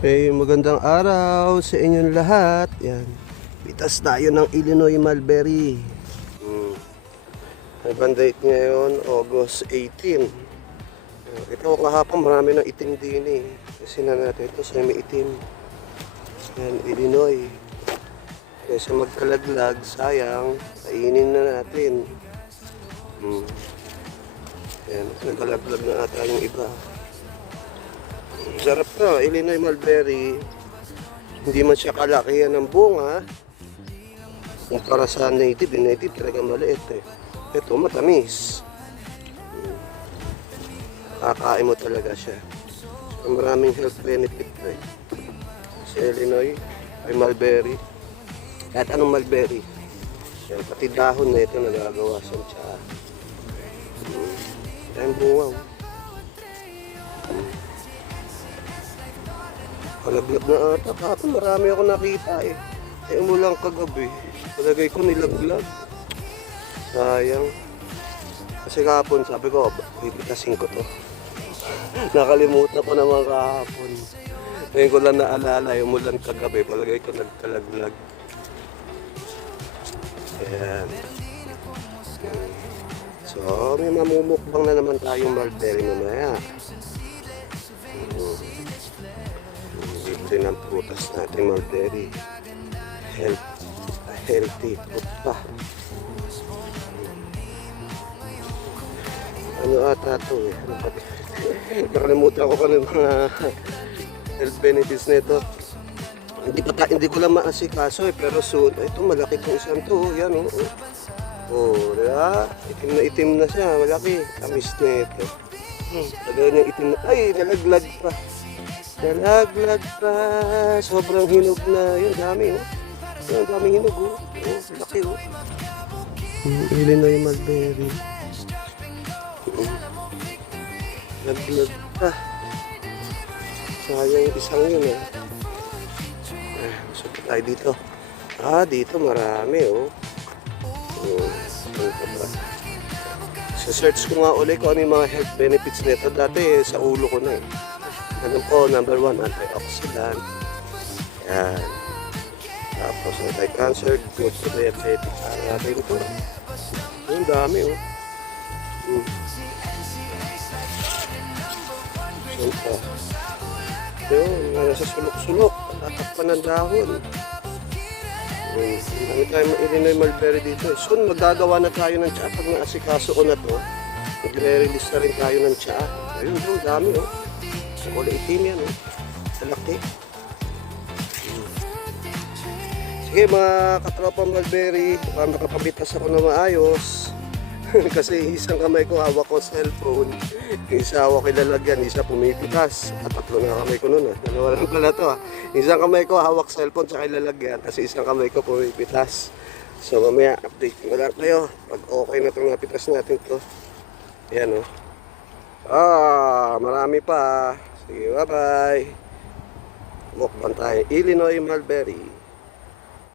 Okay, magandang araw sa inyong lahat. Yan. Pitas tayo ng Illinois Mulberry. May date ngayon, August 18. Ito kahapon marami ng itim din eh. Kasi na natin ito sa may itim. Yan, Illinois. Kasi magkalaglag, sayang. Kainin na natin. Yan, nagkalaglag na ata yung iba. Sarap na, Illinois Mulberry. Hindi man siya kalakihan ng bunga. Para sa native, yung native talaga maliit eh. Ito matamis. Kakain mo talaga siya. So, maraming health benefit eh. Sa Illinois ay mulberry. Kahit anong mulberry. Yan, pati dahon na ito nagagawa sa tiyan. Ang bunga oh. Kalaglag na ata. Kapag marami ako nakita eh. Eh umulang kagabi. Palagay ko nilaglag. Sayang. Kasi kahapon sabi ko, pipitasin ko to. Nakalimutan ko naman kahapon. Ngayon ko lang naalala yung umulan kagabi. Palagay ko nagkalaglag. Ayan. So may mamumukbang na naman tayong mulberry mamaya. Ito yung prutas natin, mulberry. Healthy food pa. Ano ata ito eh. Nakalimutan ko ng mga health benefits nito. Hindi ko lang maasikaso eh. Pero soon, ito malaki itong isang to. Yan o. Oh, diba? Itim na siya. Malaki. Tamis na ito. Tagay niya itim na. Ay, nalaglag pa. Nalaglag pa. Sobrang hinog na. Yun, dami oh. Yun, daming hinog oh. Oh, laki oh. Illinois Mulberry. Nalaglag pa. Sayang yung isang yun eh. Masuk tayo dito. Dito marami oh. Search ko nga ulit kung ano yung mga health benefits nito. Dati sa ulo ko na eh. Ano po, number 1, antioxidant. Yan. Tapos anti-cancer, good to diabetic. Natin ito. Ang dami oh. Yan pa. Yun, nasa sulok-sulok. Tatakpan ng dahon. Dami tayo Illinois Mulberry dito. Soon magagawa na tayo ng tsaa. Pag naasikaso ko na to, magre-release na rin tayo ng tsaa. Ayun, dami oh. Sa kulay itim yan oh. Salaki. Sige mga katropang mulberry, baka nakapabitas ako na maayos. Kasi isang kamay ko hawak ko cellphone, isa hawak ilalagyan, isa pumipitas. Tatlo na kamay ko nun ah. Dalawa lang pala to ah. Isang kamay ko hawak cellphone sa ilalagyan, kasi isang kamay ko pumipitas. So mamaya update ko lang kayo pag okay na itong napitas natin to. Ayan oh. Marami pa. Sige, bye bye. Mukbang tayo Illinois Mulberry.